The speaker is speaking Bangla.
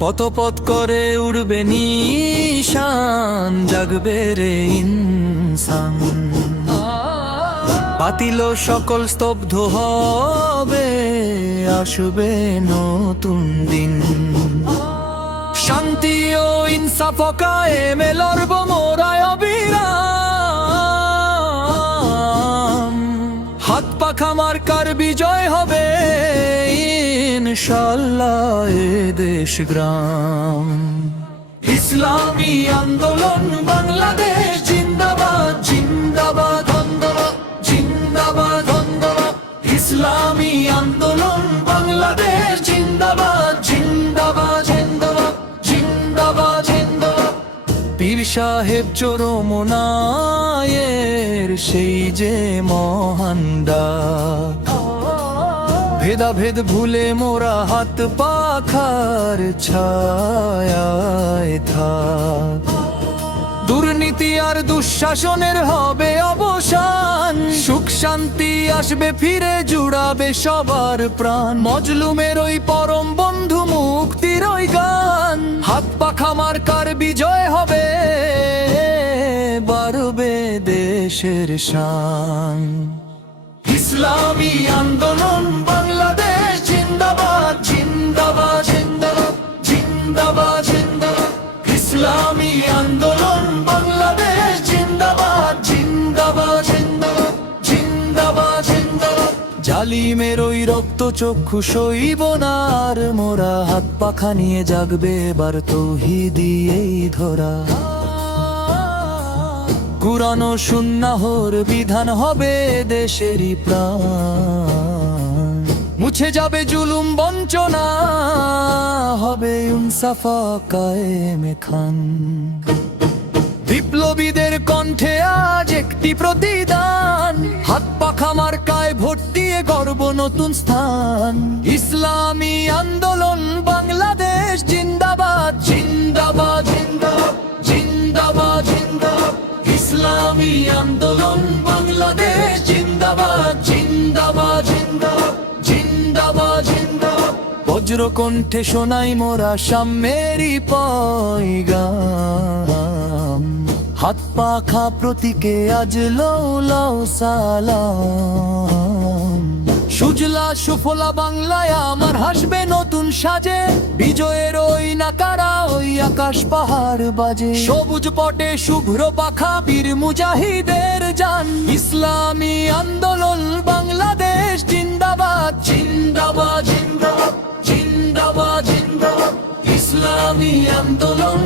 পথ পথ করে উড়বে নিশান, জাগবে রে ইনসান। বাতিল সকল স্তব্ধ হবে, আসবে নতুন দিন। শান্তি ও ইনসাফ কায়েমে লড়ব মোরা অবিরাম। হাত পাখা মার্কার বিজয় হবে ইনশাআল্লাহ এ দেশ গ্রাম। ইসলামী আন্দোলন বাংলাদেশ জিন্দাবাদ, জিন্দাবাদ ধন্যবাদ, জিন্দাবাদ ধন্যবাদ। ইসলামী আন্দোলন বাংলাদেশ জিন্দাবাদ, জিন্দাবাদ জিন্দাবাদ, জিন্দাবাদ জিন্দাবাদ। পীর সাহেব চরমনায়ের সেই যে মহান ডাক, ভেদাভেদ ভুলে মোরা হাত পাখার ছায়ায় থাক। দুর্নীতি আর দুঃশাসনের হবে অবসান, সুখ শান্তি আসবে ফিরে, জুড়াবে সবার প্রাণ। মজলুমের ওই পরম বন্ধু মুক্তির ওই গান, হাত পাখা মার্কার বিজয় হবে, বাড়বে দেশের শান। ইসলামী আন্দোলন বাংলাদেশ জিন্দাবাদ, জিন্দাবাদ জিন্দাবাদ, জিন্দাবাদ জিন্দাবাদ। ইসলামী আন্দোলন বাংলাদেশ জিন্দাবাদ, জিন্দাবাদ জিন্দাবাদ, জিন্দাবাদ জিন্দাবাদ। জালিমের ওই রক্ত চক্ষু সইব না আর মোরা, হাত পাখা নিয়ে জাগবে এবার তৌহিদি এই ধরা। কুরআন ও সুন্নাহর বিধান হবে দেশেরই প্রাণ, মুছে যাবে জুলুম বঞ্চনা, হবে ইনসাফ কায়েমে খান। বিপ্লবীদের কণ্ঠে আজ একটি প্রতিদান, হাত পাখা মার্কায় ভোট দিয়ে গর্ব নতুন স্থান। ইসলামী আন্দোলন বাংলাদেশ জিন্দাবাদ, জিন্দাবাদ জিন্দাবাদ, জিন্দাবাদ জিন্দাবাদ। ইসলামী আন্দোলন বাংলাদেশ জিন্দাবাদ, জিন্দাবাদ জিন্দাবাদ, জিন্দাবাদ জিন্দাবাদ। বজ্র কণ্ঠে শোনাই মোরা সাম্যেরই পয়গাম, হাত পাখা প্রতীকে আজ লও লও সালাম। সুজলা সুফলা বাংলায় আমার হাসবে নতুন সাজে, বিজয়ের ওই নাকারা ওই আকাশ পাহাড় বাজে। সবুজ পটে শুভ্র পাখা বীর মুজাহিদের জান। ইসলামী আন্দোলন বাংলাদেশ জিন্দাবাদ, জিন্দাবাদ জিন্দাবাদ, জিন্দাবাদ জিন্দাবাদ। ইসলামী আন্দোলন